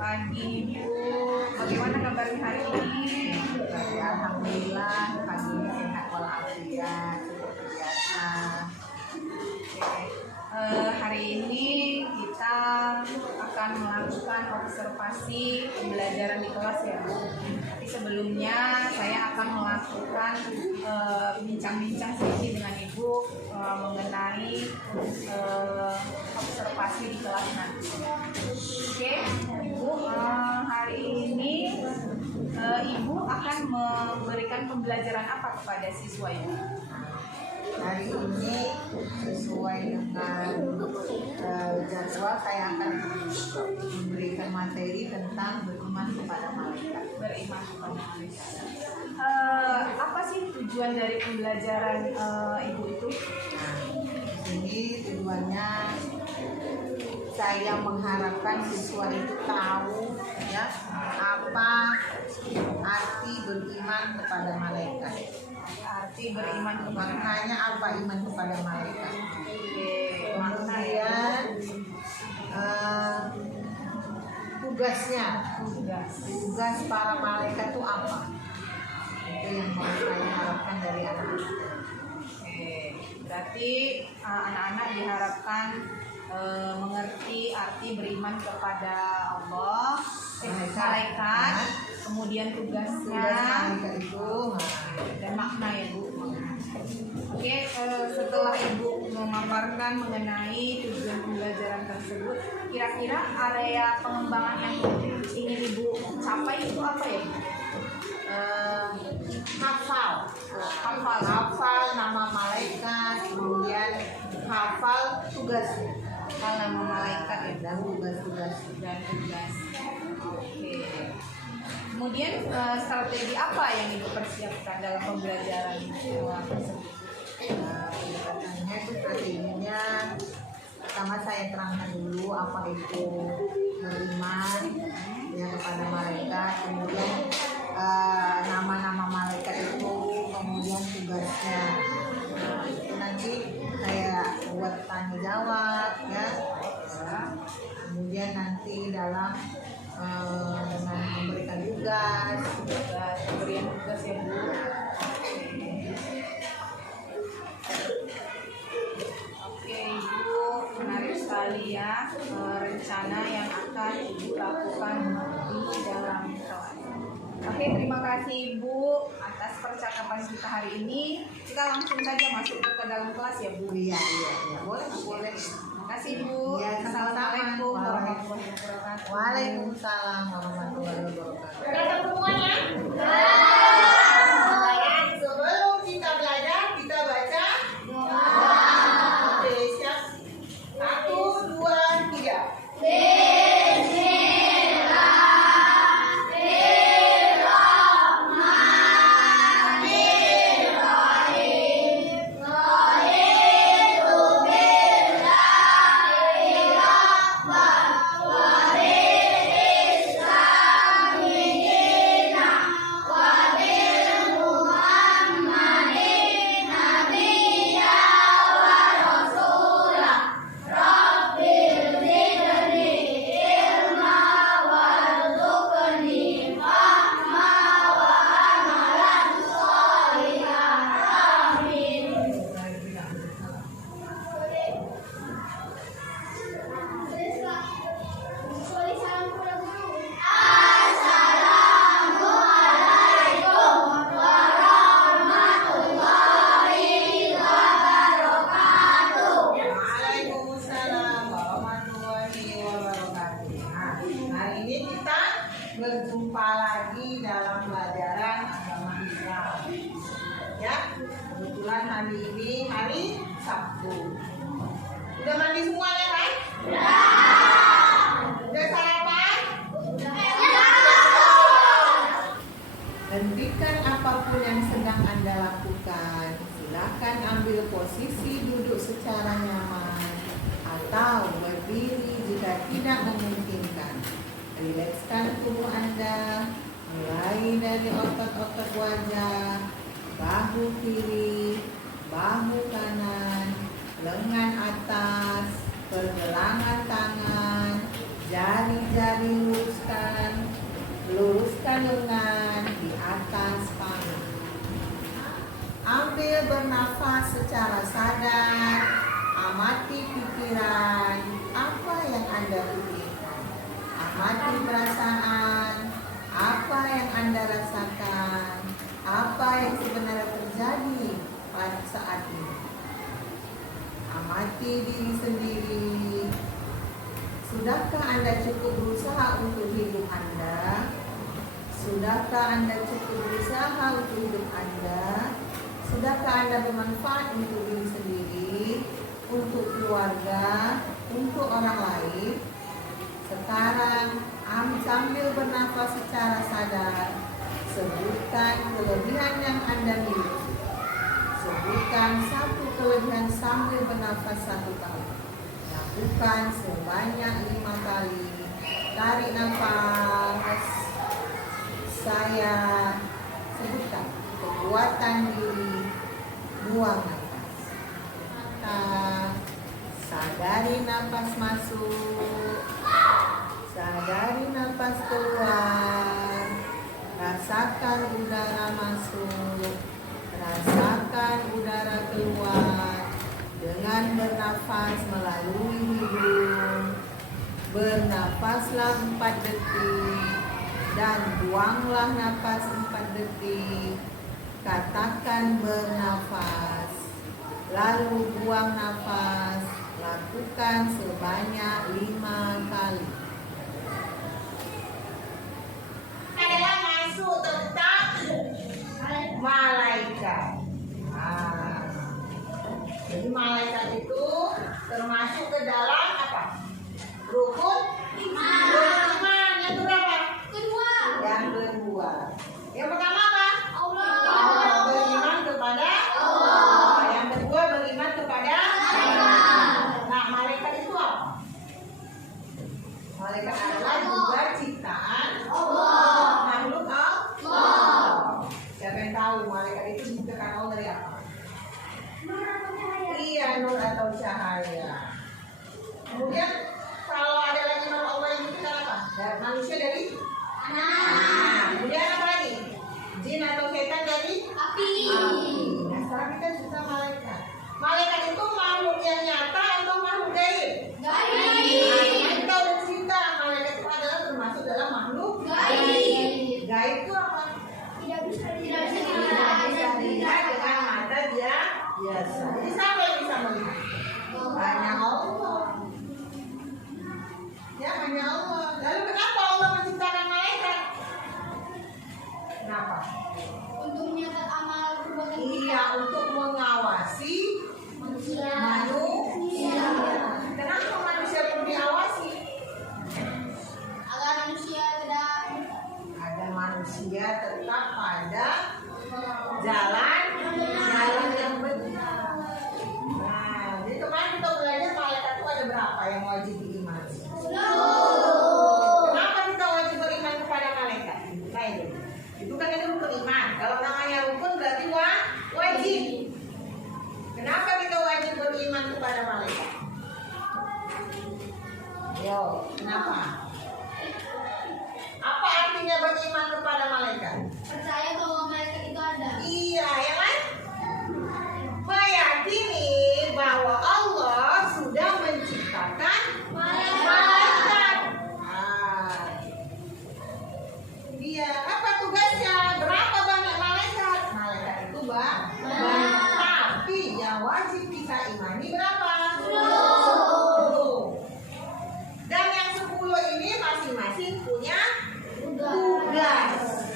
pagi Bu. Bagaimana kabarnya hari ini? Alhamdulillah pagi ini sehat walafiat seperti biasa. Hari ini kita akan melakukan observasi pembelajaran di kelas ya Bu. Tapi sebelumnya saya akan melakukan bincang-bincang sedikit dengan Ibu mengenai observasi di kelas nanti. Oke, Ibu, hari ini Ibu akan memberikan pembelajaran apa kepada siswa Ibu? Hari ini sesuai dengan jadwal saya akan memberikan materi tentang beriman kepada malaikat. Beriman kepada malaikat. Apa sih tujuan dari pembelajaran Ibu itu? Nah, ini tujuannya saya mengharapkan siswa itu tahu ya apa arti beriman kepada malaikat. Arti beriman kepada Maknanya apa iman kepada malaikat? maknanya Tugasnya, tugas. tugas para malaikat itu apa? Itu yang mau saya harapkan dari anak-anak. Oke, berarti anak-anak diharapkan mengerti arti beriman kepada Allah, malaikat, kemudian Tugas tugasnya malaikat itu dan makna ya Bu. Oke, setelah Ibu memaparkan mengenai tujuan pembelajaran tersebut, kira-kira area pengembangan yang ingin Ibu capai itu apa ya? hafal nama malaikat, kemudian hafal tugasnya Hal nama malaikat ya, dan tugas-tugas. dan tugas. Oke. Kemudian strategi apa yang Ibu persiapkan dalam pembelajaran tersebut? Pendekatannya itu strateginya pertama saya terangkan dulu apa itu beriman ya kepada malaikat, kemudian nama-nama malaikat itu, kemudian tugasnya. Nah, itu nanti saya buat tanya jawab ya. Kemudian nanti dalam dengan memberikan tugas, Pemberian tugas ya Bu. Oke Ibu, menarik sekali ya rencana yang akan Ibu lakukan di dalam kelas. Oke, terima kasih Ibu atas percakapan kita hari ini. Kita langsung saja masuk ke dalam kelas ya Bu. iya boleh. Terima kasih Bu. Iya, Assalamualaikum sama-sama. warahmatullahi wabarakatuh. Waalaikumsalam warahmatullahi wabarakatuh. Sudah semuanya? Sebelum kita belajar, kita baca. Oke, siap. 1, 2, 3. Waalaikumsalam warahmatullahi wabarakatuh. Nah, hari ini kita berjumpa lagi dalam pelajaran agama Islam. Ya, kebetulan hari ini hari Sabtu. Udah mandi semuanya kan? Udah sarapan? Hentikan apapun yang sedang Anda lakukan. Silakan ambil posisi duduk secara nyaman atau berdiri jika tidak memungkinkan. Rilekskan tubuh Anda, mulai dari otot-otot wajah, bahu kiri, bahu kanan, lengan atas, pergelangan tangan, jari-jari luruskan secara sadar, amati pikiran, apa yang Anda pikirkan. Amati perasaan, apa yang Anda rasakan, apa yang sebenarnya terjadi pada saat ini. Amati diri sendiri. Sudahkah Anda cukup berusaha untuk hidup Anda? Sudahkah Anda cukup berusaha untuk hidup Anda? Sudahkah Anda bermanfaat untuk diri sendiri, untuk keluarga, untuk orang lain? Sekarang, sambil bernafas secara sadar, sebutkan kelebihan yang Anda miliki. Sebutkan satu kelebihan sambil bernafas 1 kali. Lakukan sebanyak 5 kali. Tarik nafas. Saya sebutkan kekuatan diri. Buang nafas. Sadari nafas masuk. Sadari nafas keluar. Rasakan udara masuk. Rasakan udara keluar. Dengan bernafas melalui hidung. Bernafaslah 4 detik. Dan buanglah nafas 4 detik. Katakan bernafas. Lalu buang nafas. Lakukan sebanyak 5 kali. Adalah masuk tentang malaikat. Jadi malaikat itu termasuk ke dalam apa? Rukun iman. Yang berapa? Kedua. Yang kedua. Yang pertama apa? Allah. Beriman kepada Allah. Yang kedua beriman kepada malaikat. Nah, malaikat itu apa? Malaikat adalah juga ciptaan Allah. Makhluk Allah. Siapa yang tahu malaikat itu diciptakan Allah dari apa? Iya, nur atau cahaya. Kemudian kalau ada lagi nama Allah yang diciptakan apa? Dari manusia dari tanah. Kemudian apa lagi? Jin atau setan dari api. Nah, sekarang kita cerita malaikat. Malaikat itu makhluk yang nyata atau makhluk gaib? Gaib. Nah, kita udah cerita malaikat itu adalah termasuk dalam makhluk gaib. Gaib itu apa? Tidak bisa dilihat dengan mata dia biasa. Jadi siapa yang bisa melihat? Hanya Allah. Ya, hanya Allah. Lalu kenapa Allah menciptakan malaikat? Kenapa? Untuk mencatat amal perbuatan kita. Iya, untuk mengawasi manusia. Kenapa manusia perlu diawasi? Agar manusia tidak tetap pada jalan yang benar. Nah, jadi kemarin kita belajar malaikat itu ada berapa yang wajib diimani? Kenapa kita wajib beriman kepada malaikat? Nah, itu kan itu rukun iman. Kalau namanya rukun berarti wajib. Kenapa kita wajib beriman kepada malaikat? Yo, kenapa? Apa artinya beriman kepada malaikat? percaya bahwa malaikat itu ada. Iya, ya kan? Meyakini bahwa Allah sudah menciptakan malaikat. Iya, apa tugasnya? Berapa banyak malaikat? Malaikat itu banyak. Tapi yang wajib kita imani berapa? 10. Dan yang 10 ini masing-masing punya tugas.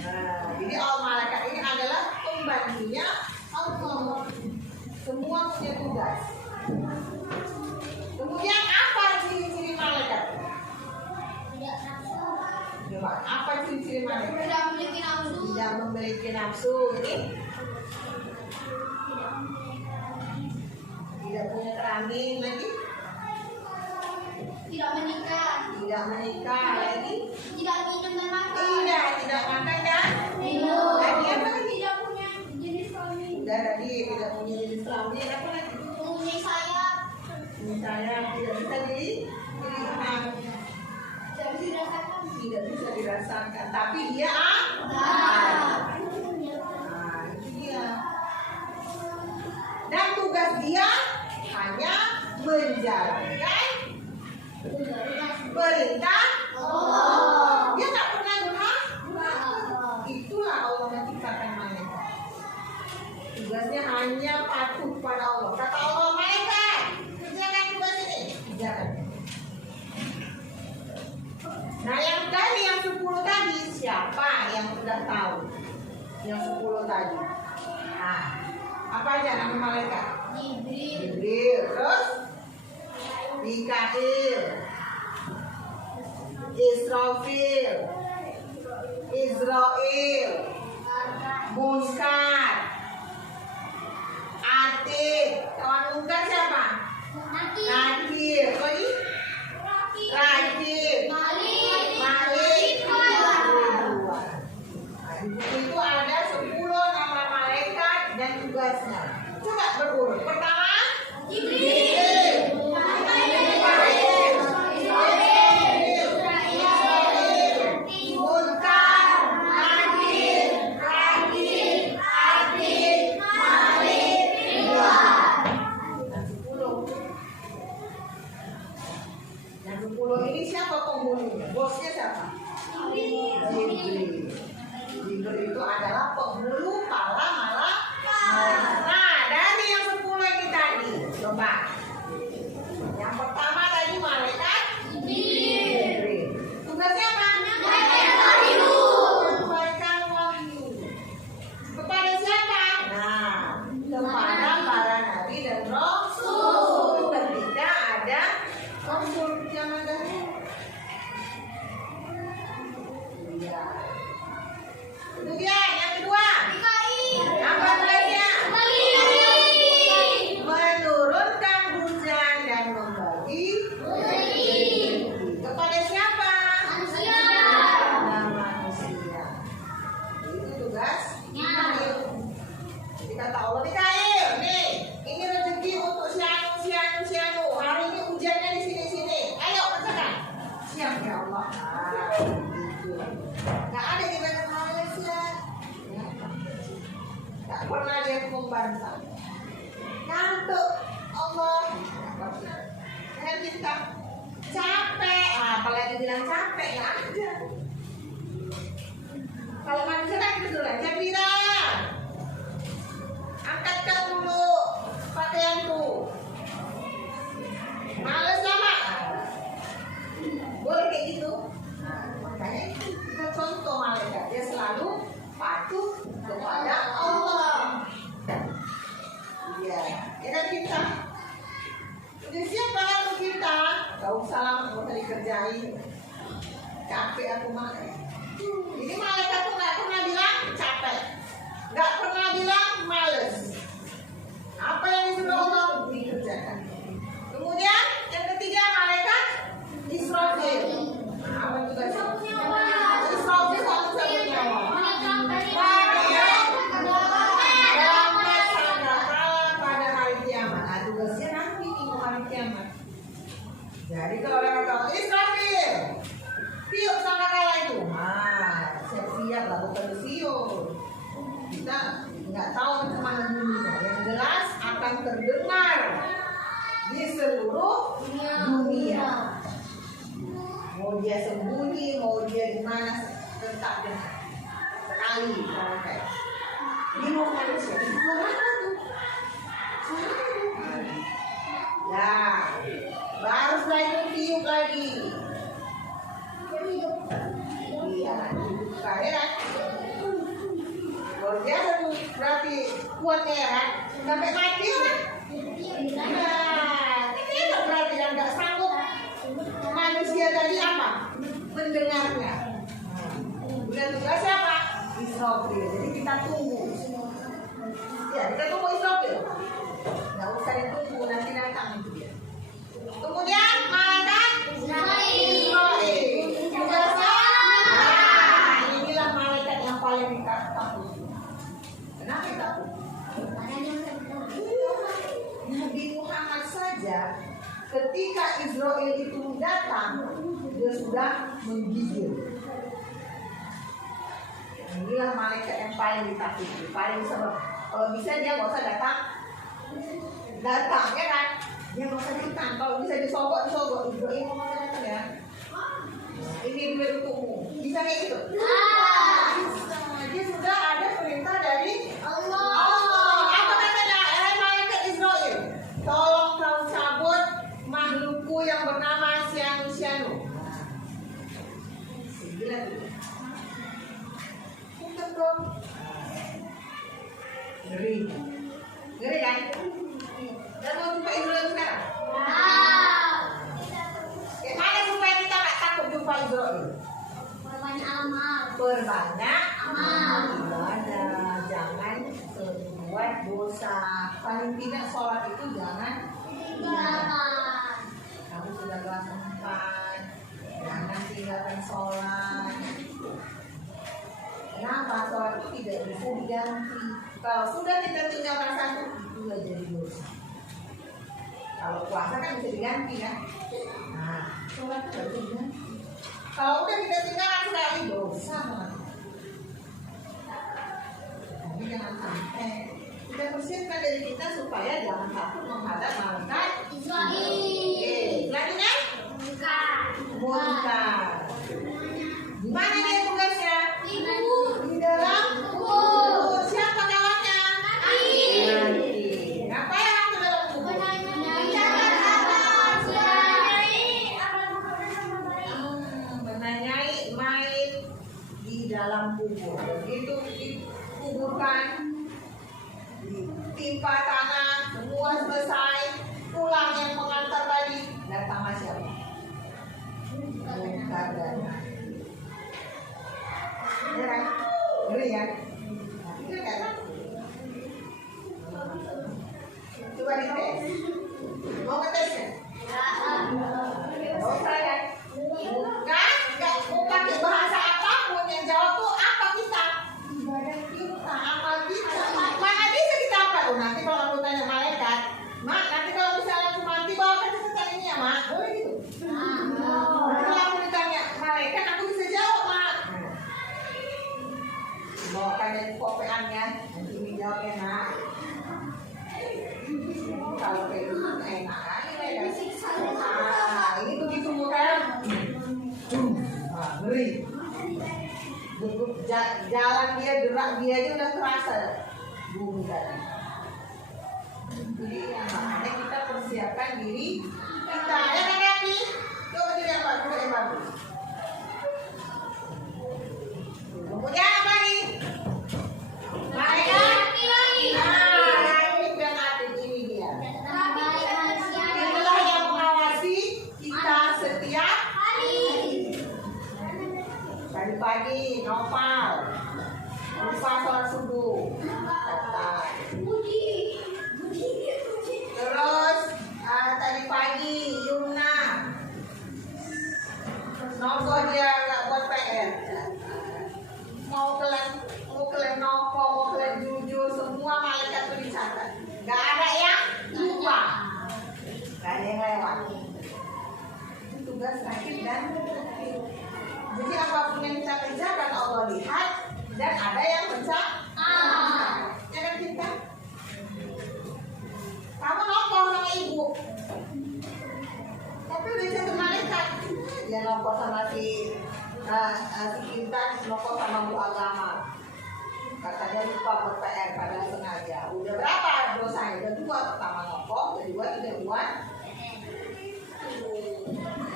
Nah, jadi malaikat ini adalah pembantunya Allah. Semua punya tugas. Kemudian apa ciri-ciri malaikat? Tidak nafsu. Coba, apa ciri-ciri malaikat? Tidak memiliki nafsu. Tidak memiliki nafsu. Ini tidak punya kelamin lagi. Tidak menikah. Tidak menikah lagi. Tidak minum dan makan. Tidak makan dan Minum. Lagi apa lagi? Tidak punya jenis kelamin. Udah tadi tidak punya jenis kelamin. Apa lagi? Mempunyai sayap. Misalnya tidak bisa dilihat, Tidak bisa dirasakan. tidak bisa dirasakan, tapi dia ada. Nah. Nah, itu dia. Dia tak pernah durhaka. Itulah Allah menciptakan malaikat. Tugasnya hanya patuh pada Allah. Kata Allah, malaikat, kerjakan tugas ini. Kerjakan. Nah yang tadi, yang 10 tadi, siapa yang sudah tahu? Yang 10 tadi. Nah, apa aja nama malaikat? Jibril. Terus? Mikail, Israfil, Israel, Munkar, Atid. Kawan Munkar siapa? Nakir. Lagi? Rakib, Malik, itu ada 10 nama malaikat dan tugasnya. Coba berurut. Pertama, Jibril, Munkar, Nakir, Rakib, Atid, Malik, dan 10. Yang 10 ini siapa penghulunya? Bosnya siapa? Jibril. Jibril itu adalah penghulu para malaikat. Nah, dari yang 10 ini tadi, coba. Yang pertama tadi malaikat Jibril. Tugasnya apa? Menyampaikan wahyu. Kepada siapa? Nah, kepada para nabi dan rasul. Ketika ada rasul zaman dahulu. Iya. Kemudian yang kedua, apa tugasnya? Menurunkan hujan dan membagi kepada siapa? Kepada manusia. Itu tugas Mikail. Jadi kata Allah, Mikail, nih, ini rezeki untuk si anu. Hari ini hujannya di sini. Ayo kerjakan. Siap ya Allah. Nah, gitu. Nggak ada di banyak Malaysia. Ya. Nggak pernah dia membantah. Ngantuk Allah. Dengan kita capek. Apalagi bilang capek, nggak ada. Kalau manusia kan gitu lah, Jabira, angkatkan dulu pakaianku. Males lama. Boleh kayak gitu. Nah, makanya kita contoh malaikat, dia selalu patuh kepada Allah. Iya, ya kan kita. Jadi siapa kalau kita? Gak usah lama, gak usah dikerjain. Capek aku mah. Ini malaikat tuh gak pernah bilang capek, gak pernah bilang males. Apa yang disuruh Allah dikerjakan. Kemudian yang ketiga malaikat Israfil. Apa tugasnya? Israfil satu nyawa. Selamat sangkakala pada hari kiamat. Nah, tugasnya nanti minggu hari kiamat. Jadi kalau orang kata Israfil, tiup sangkakala itu. Siap-siap lah, bukan siup. Kita nggak tahu kemana dunia. Yang jelas akan terdengar di seluruh dunia. Mau dia sembunyi, mau dia di mana, tetap dengar. Sekali kalau kayak bingung manusia. Suara tuh. Nah, baru setelah itu tiup lagi. Iya, kaya luar biasa tuh, berarti kuatnya ya kan, sampai mati kan. Nah, ini berarti yang nggak sanggup manusia tadi apa? Mendengarnya. Bukan tugasnya apa? Israfil. Jadi kita tunggu. Ya, kita tunggu Israfil. Nggak usah ditunggu, nanti datang itu dia. Kemudian malaikat Israfil. Inilah malaikat yang paling takut. Kenapa takut? Nabi Muhammad saja ketika Israel itu datang, dia sudah menggigil. Inilah malaikat yang paling ditakuti, paling serem. Kalau bisa dia nggak usah datang, ya kan? Dia nggak usah datang. Kalau bisa disogok. Israel mau datang ya. Ini ini duit untukmu. Bisa kayak gitu? Jadi sudah ada perintah dari Allah. Apa katanya? Malaikat Israel, tolong kau cabut makhlukku yang bernama Sianu. Sembilan. Untuk dong. Ngeri kan? Dan mau jumpa Israel sekarang? Mana supaya kita nggak takut jumpa Israel? Perbanyak amal ibadah, jangan berbuat dosa. Paling tidak sholat itu jangan tinggalkan. Kamu sudah kelas 4, jangan tinggalkan sholat. Kenapa? Sholat itu tidak bisa diganti. Kalau sudah kita tinggalkan satu, itu sudah jadi dosa. Kalau puasa kan bisa diganti kan? Nah, sholat itu bisa diganti. Kalau udah kita tinggalkan sekali, dosa banget. Tapi jangan sampai kita bersihkan dari kita supaya jangan takut menghadap malaikat Israel. Selanjutnya, munkar. Di mana dia tugasnya? Di dalam kubur. Siapa kawannya? Nanti. Ngapain aku dalam kubur? Menanyai mayit di dalam kubur. Begitu dikuburkan, ditimpa tanah, semua selesai, pulang yang mengantar tadi, datang siapa? Munkar dan Nakir. Ya kan? Ngeri kan? Itu kan? Coba dites. Mau ngetesnya? Mau saya kan? Bukan, mau pakai bahasa apapun yang jawab tuh apa kita? Ibadah kita, amal kita. Mana bisa kita apa? Oh, nanti kalau aku tanya malaikat, Mak, nanti kalau misalnya aku mati bawakan catatan ini ya, Mak. Boleh gitu? Kalau aku ditanya malaikat, aku bisa jawab, Mak. Bawakan dari kopeannya, nanti ini jawabnya, Nak. Kalau kayak gitu enak aja ya. Ini begitu bukan? Ngeri. Jalan dia, gerak dia aja udah terasa bumi tadi. Jadi makanya kita persiapkan diri kita. Ya kan Yapi? Coba dilihat Pak, coba yang bagus. Kemudian apa nih? Malaikat. Langit dan atit ini dia. Inilah yang mengawasi kita setiap tadi pagi, nopal, lupa sholat subuh, terus tadi pagi Yumna, nopo dia nggak buat PR, mau kalian nopo, mau kalian jujur, semua malaikat itu dicatat, nggak ada yang lupa, nggak ada yang lewat. Itu tugas Nakir dan Nakir. Jadi apapun yang kita kerjakan Allah lihat dan ada yang mencatat. Ya kan kita? Kamu nongkrong sama ibu, tapi udah jadi malaikat. Dia nongkrong sama si kita, nongkrong sama bu agama. Katanya lupa ber-PR padahal sengaja. Udah berapa dosanya? Udah 2. Pertama nongkrong, kedua tidak buat.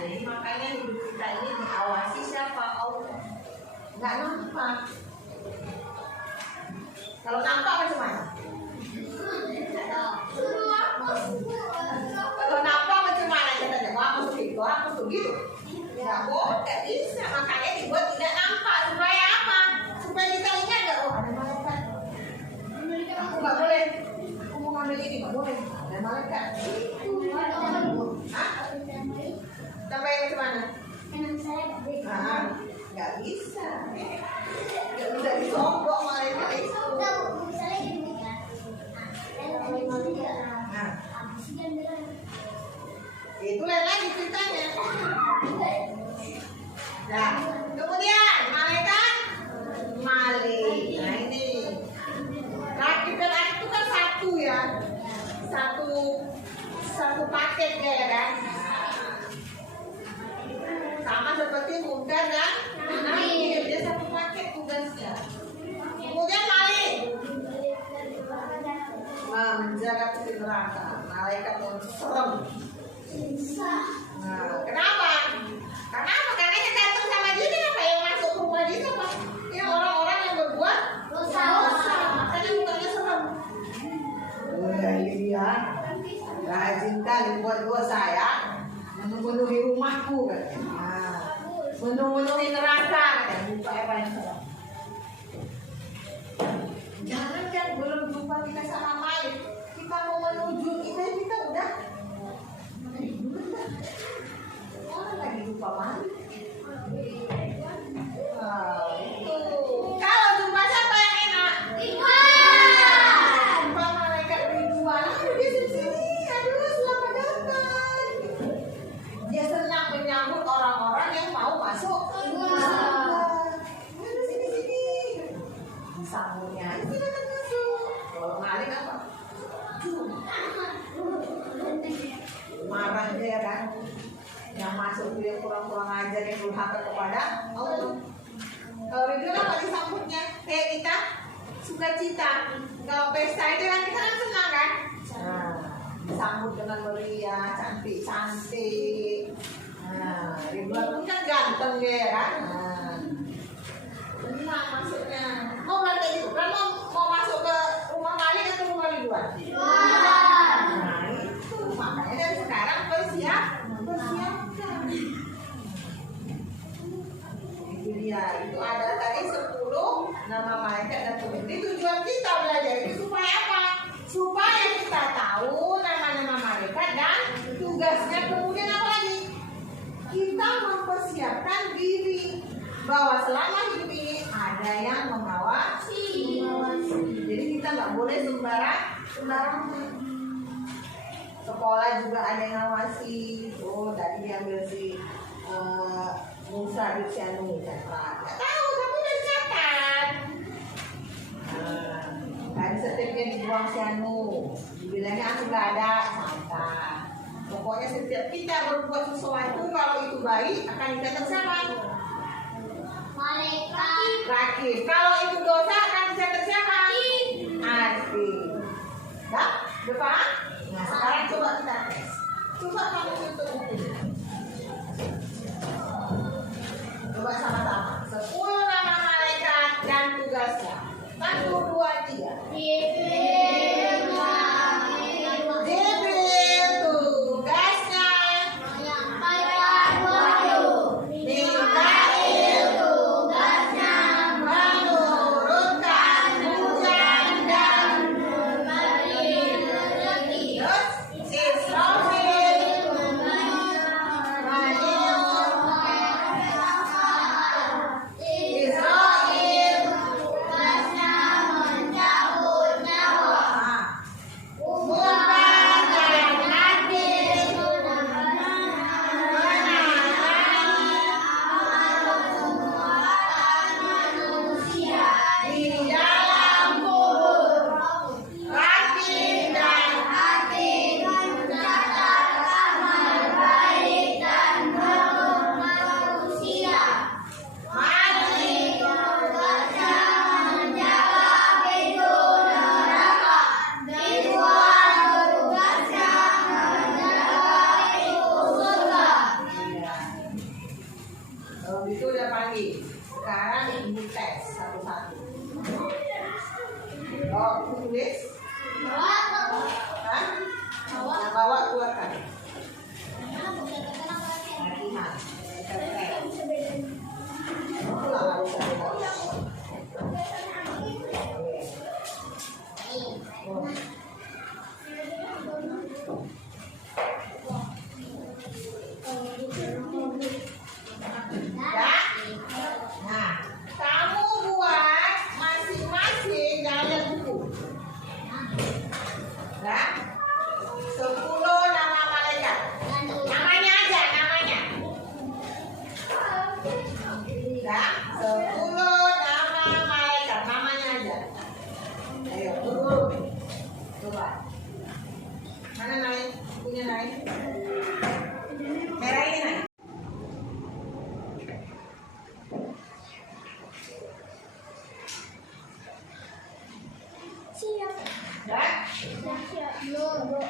Jadi makanya hidup kita ini diawasi siapa? Allah. Nggak nampak. Kalau nampak macam mana? Kalau nampak macam mana katanya? Mau masuk itu, masuk gitu. Nggak boleh, nggak bisa. Makanya dibuat tidak nampak. Supaya apa? Supaya kita ingat nggak? Oh ada malaikat. Aku nggak boleh. Aku mau ngambil ini nggak boleh. Ada malaikat. Hah? Sampai ke mana? Nggak bisa. Nggak bisa disogok malaikat itu. Nah, itu lain lagi ceritanya. Nah, kemudian malaikat Malik. Nah ini Nakir dan Atit itu kan satu ya, satu paket ya kan. Sama seperti Munkar dan neraka, malaikat yang serem. Nah, kenapa? Karena apa? Karena yang datang sama dia apa? Yang masuk rumah dia itu apa? Ya orang-orang yang berbuat dosa. Makanya mukanya serem. Ini dia. Rajin kali buat dosa ya. Memenuhi rumahku katanya. Nah, memenuhi neraka katanya. Mukanya paling serem. Jangan kan belum jumpa kita sama mayat, kita mau menuju kita udah orang lagi lupa mayat. Itu kalau jumpa siapa yang enak? Jumpa malaikat Ridwan. Dia sini, aduh selamat datang. Dia senang menyambut orang-orang yang mau masuk. Sambungnya itu kan masuk. Kalau maling apa? Marah dia kan. Yang masuk dia kurang-kurang ajar yang durhaka kepada Allah. Kalau itu apa disambutnya? Kayak kita sukacita. Kalau pesta itu kan kita kan senang kan? Nah, disambut dengan meriah, cantik-cantik. Nah, Ridwan pun kan ganteng dia kan? Nah, senang masuknya. Mau belajar itu kan mau masuk ke rumah Malik atau rumah Ridwan? Nah itu makanya dari sekarang persiapkan. Itu dia. Itu ada tadi 10 nama malaikat dan tugas. Ini tujuan kita belajar itu supaya apa? Supaya kita tahu nama-nama malaikat dan tugasnya. Kemudian apa lagi? Kita mempersiapkan diri bahwa selama hidup ini ada yang mengawasi. Jadi kita nggak boleh sembarang. Sekolah juga ada yang ngawasi. Oh tadi diambil si Musa di Sianu catat. Nggak tahu tapi udah catat. Tadi setiapnya dibuang Sianu. Dibilangnya aku nggak ada catat. Pokoknya setiap kita berbuat sesuatu kalau itu baik akan dicatat sama Rakib. Kalau itu dosa akan dicatat siapa? Atid. Dah? Udah paham? Nah sekarang coba kita tes. Coba kamu tutup buku. Coba sama-sama. 10 nama malaikat dan tugasnya. 1, 2, 3. Jibril tugasnya Siap. Dan Siap. Belum.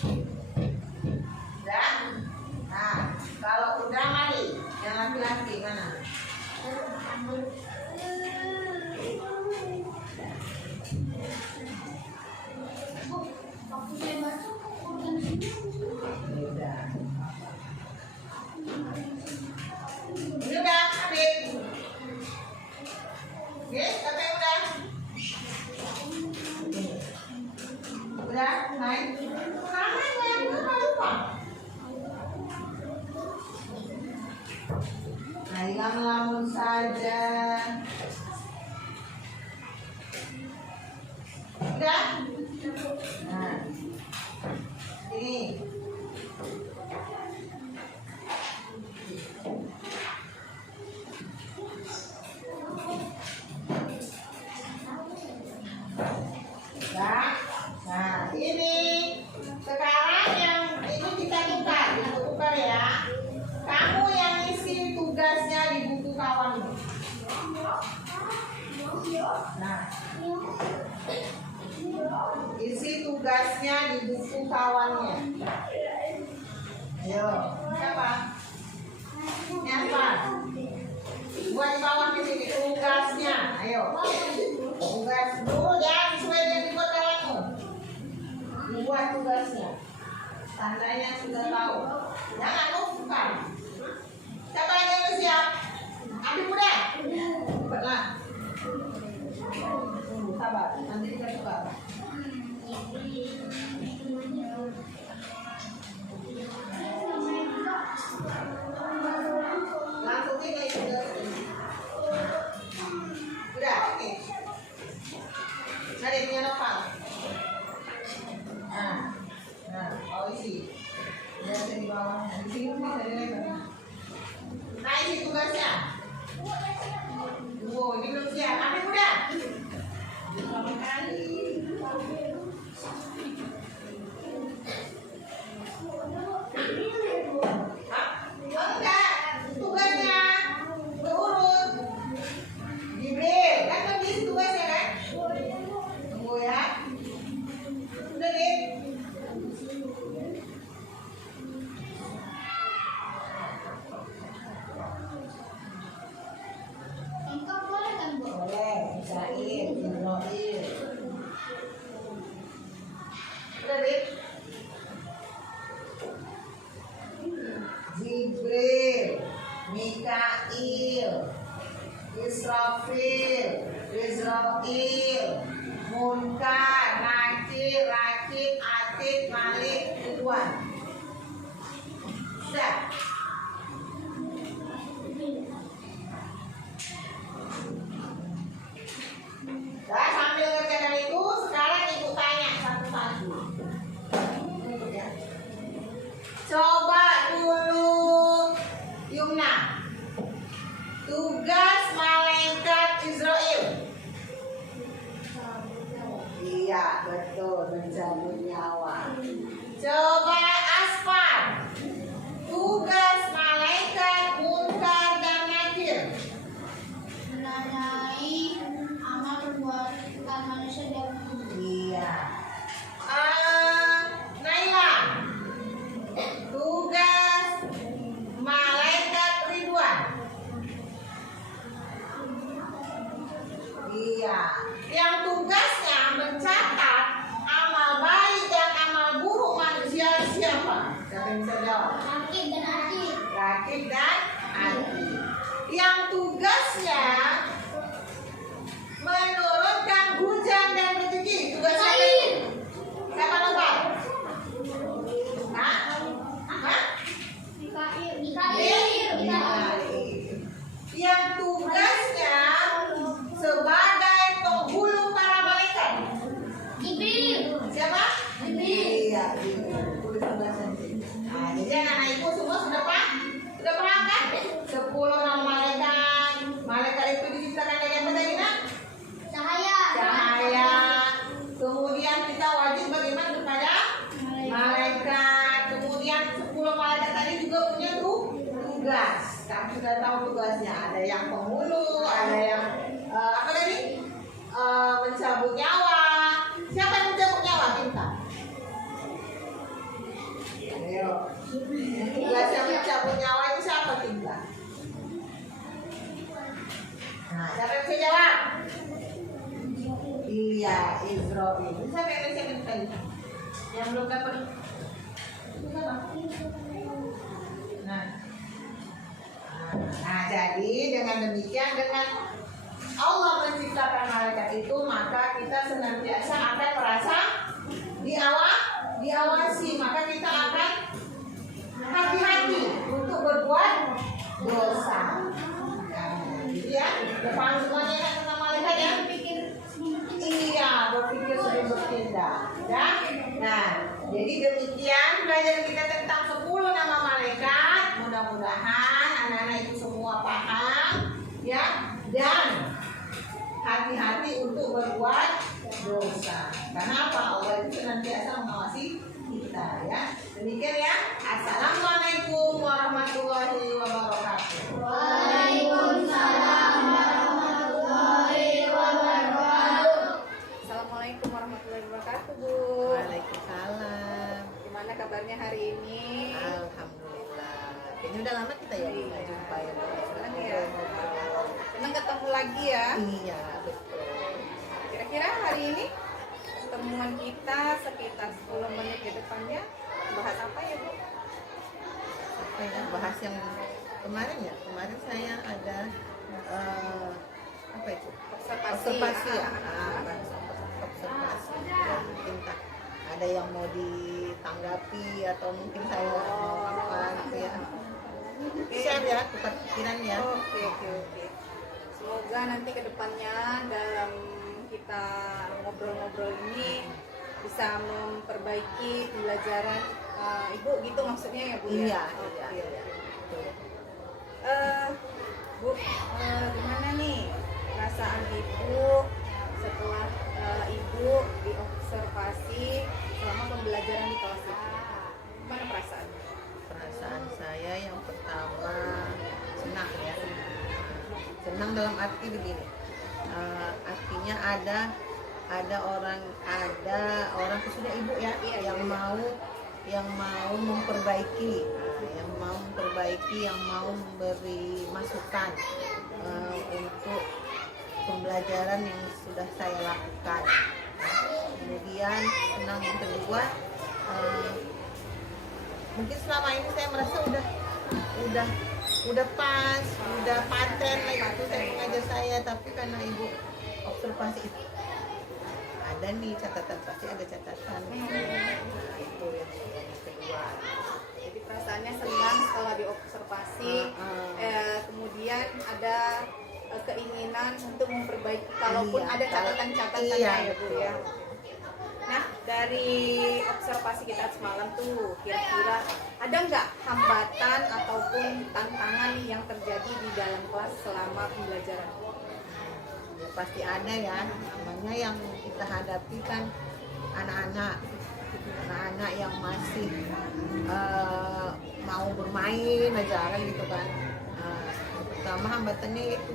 Udah? Nah, kalau udah mari. Yang laki-laki mana? Waktu saya masuk, udah Udah. Ini udah, adik. Oke, sampai udah. Udah, naik. Sama ya, lupa. Nah, ngelamun saja. Udah? Nah, ini. Nah, ini sekarang yang ini kita tukar ya. Kamu yang isi tugasnya di buku kawanmu. Nah, isi tugasnya di buku kawannya. Ayo, siapa? Siapa? Buat kawan di sini tugasnya. Ayo. Tugas dulu ya, sesuai dengan dibuat kawanmu. Buat tugasnya. Tandanya sudah tahu. Jangan lupa. Siapa lagi yang siap? Ambil muda. Cepatlah. Sabar, nanti kita tukar. Langsung ini sudah. Udah, oke. Ada punya nopal. Nah, isi. Udah di bawahnya. Di sini bisa dilihat. Nah, isi tugasnya. Ini belum siap. Ambil muda. Pertama kali. Enggak, tugasnya berurut. Jibril, kan kamu isi tugasnya kan? Tunggu ya. Udah deh. Engkau boleh kan, Bu? Boleh, Isail, Jibril. Udah deh. Jibril, Mikail, Israfil, Israel, Munkar, Nakir, Rakib, Atid, Malik, Ridwan. Sudah. Nah, sambil ngerjakan itu, sekarang ibu tanya satu-satu. Coba dulu, Yumna. Tugas malaikat Israel. Iya, betul, mencabut nyawa. Coba Asfar. Tugas malaikat Munkar dan Nakir. Menanyai amal perbuatan manusia dan Iya. Naila. Tugas malaikat Ridwan. Iya. Yang tugasnya mencatat amal baik dan amal buruk manusia siapa? Siapa yang bisa jawab? Rakib dan Atid. Rakib dan Ati. Yang tugasnya menurunkan hujan dan rezeki. Tugas siapa? Said. Siapa lupa? Hah? Hah? Mikail. Yang tugasnya sebagai penghulu para malaikat. Jibril. Siapa? Jibril. Iya, tulis tugasnya. Nah, jadi anak-anak ibu semua sudah paham? Sudah paham kan? 10 nama malaikat. Malaikat itu diciptakan dari apa tadi, Nak? Cahaya. Cahaya. Kemudian kita wajib beriman kepada malaikat. Kemudian 10 malaikat tadi juga punya tugas. Kamu sudah tahu tugasnya. Ada yang penghulu, ada yang apa tadi? Mencabut nyawa. Siapa yang mencabut nyawa kita? ini. Siapa yang siapin tadi? Yang belum dapat. Nah. Nah, jadi dengan demikian, dengan Allah menciptakan malaikat itu, maka kita senantiasa akan merasa diawasi, maka kita akan hati-hati untuk berbuat dosa. Nah, gitu ya. Depan semuanya kan tentang malaikat ya. Iya, berpikir sebelum bertindak. Ya. Nah, jadi demikian pelajaran kita tentang 10 nama malaikat. Mudah-mudahan anak-anak itu semua paham, ya, dan hati-hati untuk berbuat dosa. Karena apa? Allah itu senantiasa mengawasi kita, ya. Demikian ya. Assalamualaikum warahmatullahi wabarakatuh. Waalaikumsalam warahmatullahi wabarakatuh. Assalamualaikum warahmatullahi wabarakatuh, Bu. Waalaikumsalam. Gimana kabarnya hari ini? Alhamdulillah. Kayaknya udah lama kita ya Iya. nggak jumpa ya. Senang ya. Senang ketemu lagi ya. Iya, betul. Kira-kira hari ini pertemuan kita sekitar 10 menit ke depannya bahas apa ya, Bu? Apa ya? Bahas yang kemarin ya. Kemarin saya ada apa itu? Observasi ya. Bahas observasi. Ya, mungkin ada yang mau ditanggapi atau mungkin saya mau apa gitu ya. Share ya, tukar pikiran ya. Oke. Semoga nanti ke depannya dalam kita ngobrol-ngobrol ini bisa memperbaiki pembelajaran Ibu gitu maksudnya ya, Bu ya? Iya, Oke. iya. Bu, gimana nih perasaan Ibu setelah Ibu diobservasi selama pembelajaran di kelas itu? Gimana perasaannya? Perasaan saya yang pertama senang ya. Senang dalam arti begini. Artinya ada orang itu sudah ibu ya, Iya. yang mau memperbaiki, yang mau memberi masukan untuk pembelajaran yang sudah saya lakukan. Kemudian senang yang kedua, mungkin selama ini saya merasa udah pas, udah paten lah itu saya mengajar saya, tapi karena ibu observasi itu ada nih catatan, pasti ada catatan. Nah, itu yang kedua. Jadi perasaannya senang setelah diobservasi, kemudian ada keinginan untuk memperbaiki kalaupun Iya, ada catatan-catatannya iya, ya, Bu ya. Nah, dari observasi kita semalam tuh, kira-kira ada nggak hambatan ataupun tantangan yang terjadi di dalam kelas selama pembelajaran? Ya, pasti ada ya, namanya yang kita hadapi kan anak-anak yang masih mau bermain aja kan gitu kan. Pertama hambatannya itu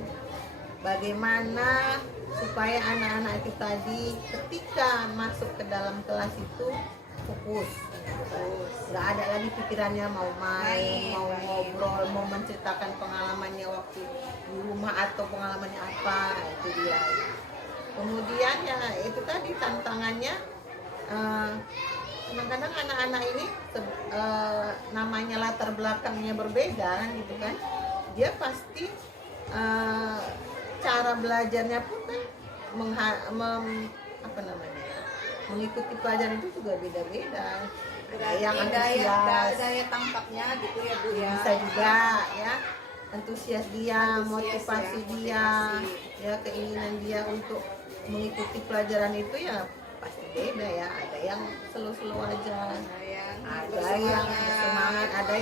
bagaimana supaya anak-anak itu tadi ketika masuk ke dalam kelas itu fokus, nggak ada lagi pikirannya mau main, mau ngobrol, mau menceritakan pengalamannya waktu di rumah atau pengalamannya apa, itu dia. Kemudian ya itu tadi tantangannya, kadang-kadang anak-anak ini namanya latar belakangnya berbeda kan gitu kan, dia pasti cara belajarnya pun kan mengikuti pelajaran itu juga beda-beda. Berarti Yang antusias, daya tangkapnya gitu ya, Bu ya. bisa juga ya, antusias dia, Antusias motivasi ya, dia, motivasi. ya keinginan dia untuk mengikuti pelajaran itu ya pasti beda ya. Ada yang slow-slow aja, ada yang semangat, ada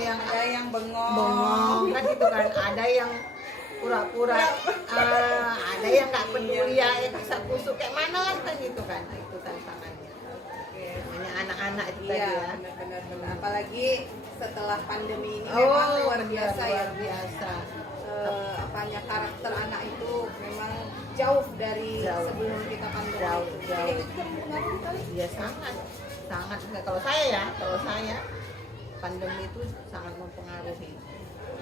yang bengong kan gitu kan, ada yang pura-pura, ada yang nggak peduli ya, kasak kusuk kayak mana lah kan gitu kan. Nah, itu tantangannya. Namanya anak-anak itu tadi Iya, ya. benar. Apalagi setelah pandemi ini Oh, memang luar biasa ya. luar biasa. Karakter anak itu memang jauh dari Jauh. sebelum kita pandemi. Jauh. Jadi itu kan mempengaruhi kali. Ya sangat. Kalau saya pandemi itu sangat mempengaruhi.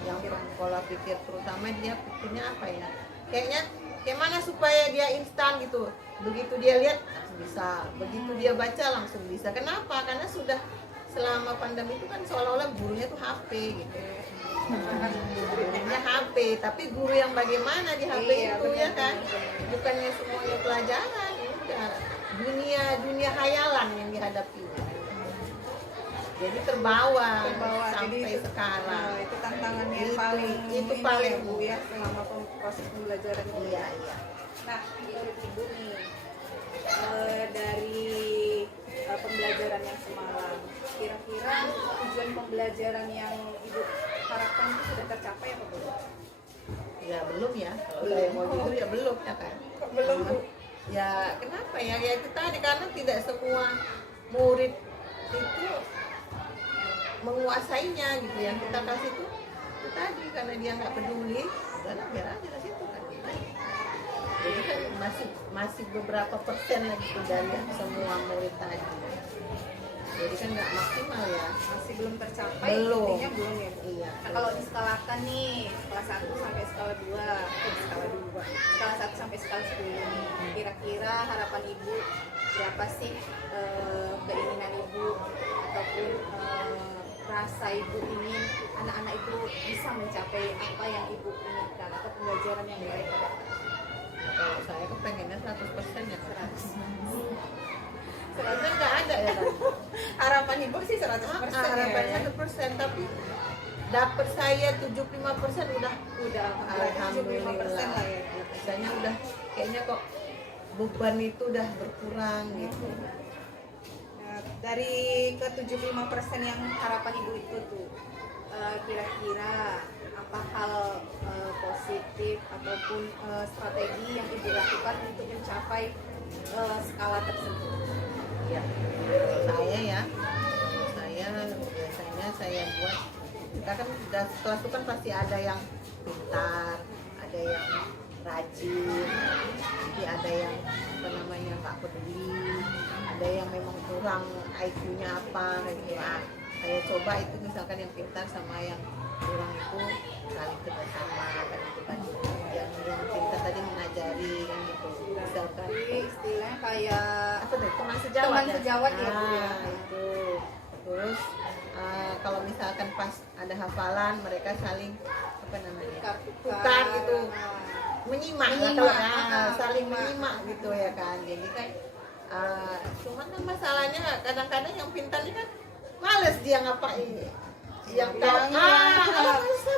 Yang pola pikir, terutama dia pikirnya apa ya, kayak mana supaya dia instan gitu. Begitu dia lihat langsung bisa, begitu dia baca langsung bisa. Kenapa? Karena sudah selama pandemi itu kan seolah-olah gurunya tuh HP gitu. Gurunya HP, tapi guru yang bagaimana di HP Iya, itu ya benar, kan? benar. Bukannya semuanya pelajaran, udah dunia hayalan yang dihadapi. Jadi terbawa sampai jadi itu, sekarang. itu tantangannya yang Itu- paling itu ini paling ya, Bu ya selama proses pembelajaran ini. Iya, iya. Nah, menurut Ibu nih dari pembelajaran yang semalam, kira-kira tujuan pembelajaran yang Ibu harapkan itu sudah tercapai apa belum? Ya belum ya. Kalau saya mau jujur ya belum ya kan. Belum, Bu. Ya kenapa ya? Ya itu tadi karena tidak semua murid itu menguasainya gitu. Yang kita kasih itu tadi karena dia nggak peduli, udah biar aja di situ kan. Jadi kan masih beberapa persen lagi tuh dari semua murid tadi. Jadi kan nggak maksimal ya. Masih belum tercapai, Belum. intinya belum ya, Bu? Iya. Nah, kalau diskalakan nih, skala 1 sampai skala 2, skala 1 sampai skala 10 nih, kira-kira harapan Ibu berapa sih keinginan Ibu ataupun rasa Ibu ingin anak-anak itu bisa mencapai apa yang Ibu inginkan atau pembelajaran yang baik pada anak? Kalau saya kepengennya 100% ya 100. 100. Nggak ada ya kan? Harapan Ibu sih 100% Harapannya ya. 100% tapi dapat saya 75% udah Udah, alhamdulillah 75% lah ya. Biasanya udah kayaknya kok beban itu udah berkurang gitu. Nah, dari ke 75% yang harapan Ibu itu tuh kira-kira apa hal positif ataupun strategi yang Ibu lakukan untuk mencapai skala tersebut? Ya, saya biasanya saya buat, kita kan udah kelas itu kan pasti ada yang pintar, ada yang rajin, jadi ada yang apa namanya nggak peduli, ada yang memang kurang IQ-nya apa kayak gitu. Nah, saya coba itu misalkan yang pintar sama yang kurang itu saling kerjasama kan gitu kan. Yang pintar tadi mengajari kan gitu. Misalkan Jadi istilahnya kayak apa tuh teman sejawat Teman sejawat ya, Bu, ya. itu terus kalau misalkan pas ada hafalan mereka saling apa namanya tukar gitu menyimak Menyimak, saling menyimak. menyimak gitu ya kan. Jadi kan cuman kan masalahnya kadang-kadang yang pintarnya kan males dia ngapain yang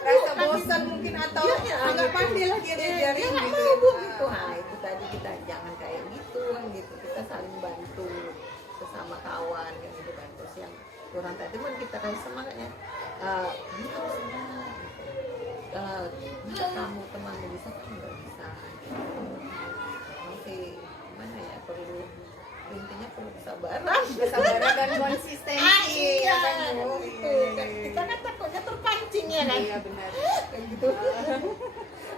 rasa bosan mungkin atau agak pandai lah dia diajarin nggak gitu. mau Bu, gitu. Nah itu tadi kita jangan kayak gitu kan gitu, kita saling bantu sesama kawan kan gitu kan. Terus yang kurang tadi pun kita kasih semangatnya ini harus semangat bisa kamu teman bisa kamu nggak bisa masih gimana ya, perlu intinya perlu kesabaran dan konsistensi iya ya kan, Bu? gitu kan. Kita kan takutnya terpancing ya kan. Iya benar. Kayak gitu.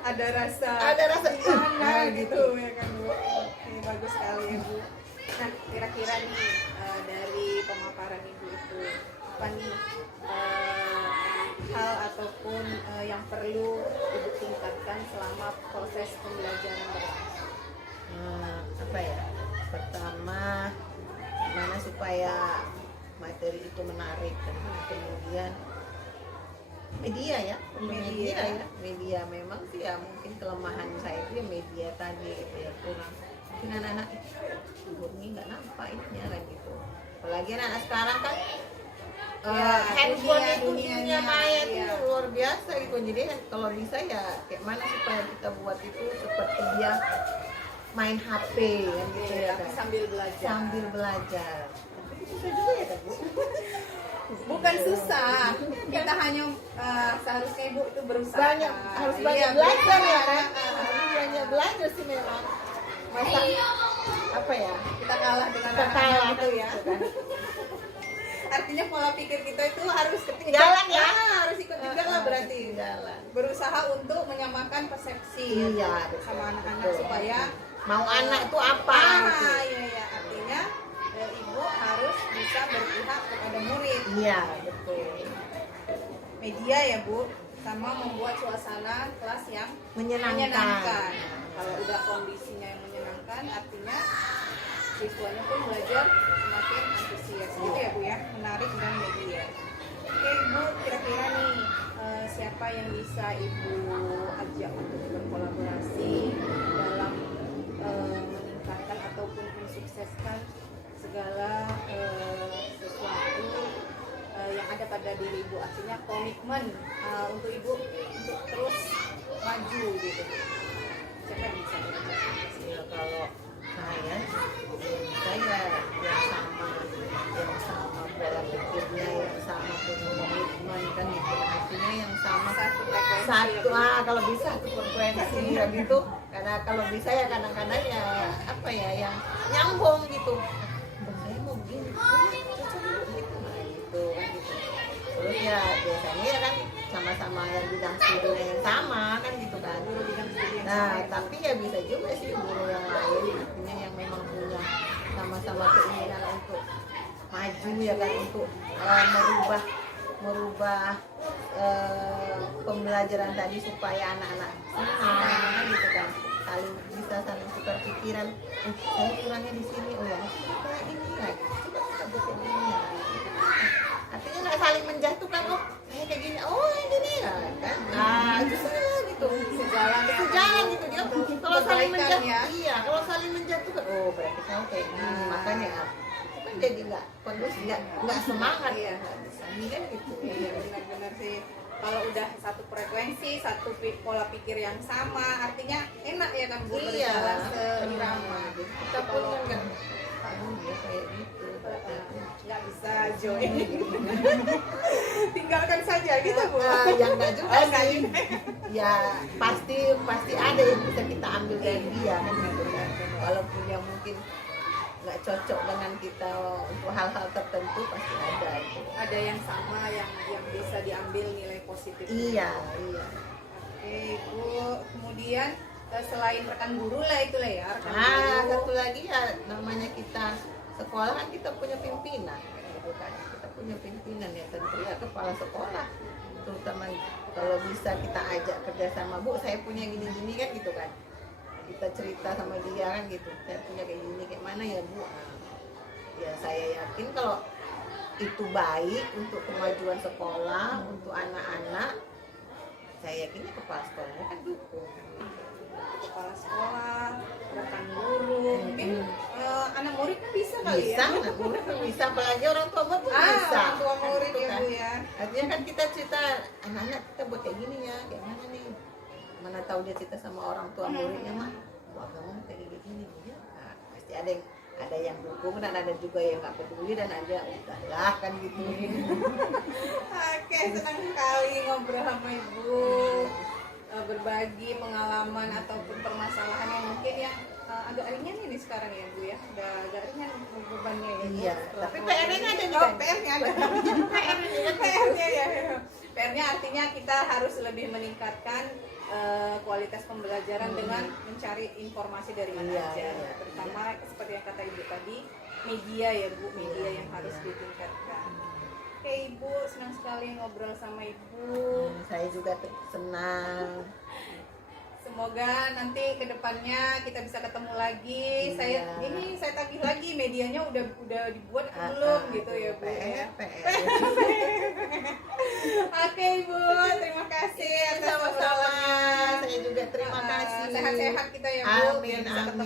Ada rasa Nah, gitu ya kan, Bu. Ini bagus sekali ya, Bu. Nah, kira-kira nih dari pemaparan Ibu itu apa nih hal ataupun yang perlu Ibu tingkatkan selama proses pembelajaran berlangsung? Apa ya, pertama gimana supaya materi itu menarik, dan kemudian media ya, media memang sih ya mungkin kelemahan saya itu ya media tadi gitu ya, kurang mungkin anak-anak ini nggak nampak ininya kan gitu. Apalagi anak sekarang kan handphone itu dunia maya itu luar biasa gitu. Jadi kalau bisa ya kayak mana supaya kita buat itu seperti dia main HP kan gitu ya kan, sambil belajar. Tapi susah juga ya kan Bu? Bukan susah, kita hanya seharusnya Ibu itu berusaha. Harus banyak belajar ya kan, harus banyak belajar sih memang. Masa apa ya, Kita kalah dengan kita kalah anak-anak gitu itu ya. Artinya pola pikir kita itu harus Ketinggalan ya. harus ikut juga lah berarti. Jalan. Berusaha untuk menyamakan persepsi Iya, sama anak-anak betul. supaya Mau anak itu apa? gitu. iya artinya Ibu harus bisa berpihak kepada murid. Iya betul. Media ya Bu. sama membuat suasana kelas yang menyenangkan. Kalau udah kondisinya yang menyenangkan, artinya siswanya pun belajar semakin antusias gitu ya Bu ya, menarik dan media. Oke Bu, kira-kira nih siapa yang bisa Ibu ajak untuk berkolaborasi dalam meningkatkan ataupun mensukseskan segala sesuatu yang ada pada diri Ibu, artinya komitmen untuk Ibu untuk terus maju gitu. Siapa yang bisa diajak? Ya, kalau saya yang sama pola pikirnya, yang sama komitmen kan gitu, artinya yang sama Satu frekuensi satu ya, Bu? kalau bisa satu frekuensi ya gitu, karena kalau bisa ya kadang-kadang ya apa ya yang nyambung gitu. Saya mau begini, cocok gitu, nah gitu kan gitu. Terus ya biasanya ya kan sama-sama yang bidang studinya yang sama kan gitu kan. Guru bidang studi yang Nah, sama ya, Bu? tapi ya bisa juga sih guru yang lain, artinya yang memang punya sama-sama keinginan untuk maju ya kan, untuk merubah pembelajaran tadi supaya anak-anak senang gitu kan, bisa saling tukar pikiran. Saya kurangnya di sini, oh ya kayak ini ya, coba kita buat yang ini ya. Artinya nggak saling menjatuhkan, oh saya kayak gini, oh yang gini ya kan, nah bisa gitu. Sejalan ya, Sejalan gitu dia. Kalau saling Kebaikan ya. iya, kalau saling menjatuhkan, oh berarti kamu kayak gini, makanya itu kan jadi nggak kondusif, nggak semangat, Iya. nggak bisa ini kan gitu. Iya, benar-benar sih. Kalau udah satu frekuensi, satu pola pikir yang sama, artinya enak ya kan Bu, Iya, berjalan seirama. kita pun Kalau kan nggak kayak gitu. nggak bisa join, tinggalkan saja gitu Bu. Yang nggak juga Oh, nggak sih. juga. Ya pasti ada yang bisa kita ambil dari dia kan gitu kan. Walaupun yang mungkin nggak cocok dengan kita untuk hal-hal tertentu pasti ada gitu. Ada yang sama yang bisa diambil nilai positif. Iya. Oke Bu, kemudian selain rekan guru lah itu lah ya, rekan Nah, guru. satu lagi ya namanya kita sekolah kan kita punya pimpinan gitu kan. Kita punya pimpinan ya, tentu ya kepala sekolah. Terutama kalau bisa kita ajak kerjasama, Bu saya punya gini-gini kan gitu kan. Kita cerita sama dia kan gitu, saya punya kayak gini, kayak mana ya Bu. Ya saya yakin kalau itu baik untuk kemajuan sekolah, untuk anak-anak, saya yakinnya kepala sekolahnya kan dukung. Kepala sekolah, rekan guru, mungkin anak murid kan bisa kali Bisa, ya. anak murid kan bisa, apalagi orang tua murid bisa. Orang tua murid Gitu ya kan. Bu ya. Artinya kan kita cerita, anak-anak kita buat kayak gini ya, kayak mana nih? Mana tahu dia cerita sama orang tua muridnya mah, wah kamu kayak gini ya. Nah, pasti ada yang dukung dan ada juga yang nggak peduli dan ada udahlah kan gitu. Oke, senang sekali ngobrol sama Ibu, berbagi pengalaman ataupun permasalahan yang mungkin yang agak ringan ini sekarang ya Bu ya, udah agak ringan bebannya ya Bu. Iya, Setelah tapi ngobrol. PR-nya ada Oh, juga. PR-nya ada. PR-nya ya. PR-nya artinya kita harus lebih meningkatkan kualitas pembelajaran dengan mencari informasi dari mana Iya, aja, iya, terutama seperti yang kata Ibu tadi, media ya Bu, media yang harus ditingkatkan. Oke Ibu, senang sekali ngobrol sama Ibu. Saya juga senang. Semoga nanti kedepannya kita bisa ketemu lagi. Iya. Saya tagih lagi, medianya udah dibuat atau belum gitu ya Bu ya. PR. Oke Ibu, terima kasih atas Sama-sama. obrolannya. Saya juga terima kasih. Sehat-sehat kita ya Bu, biar Amin, bisa ketemu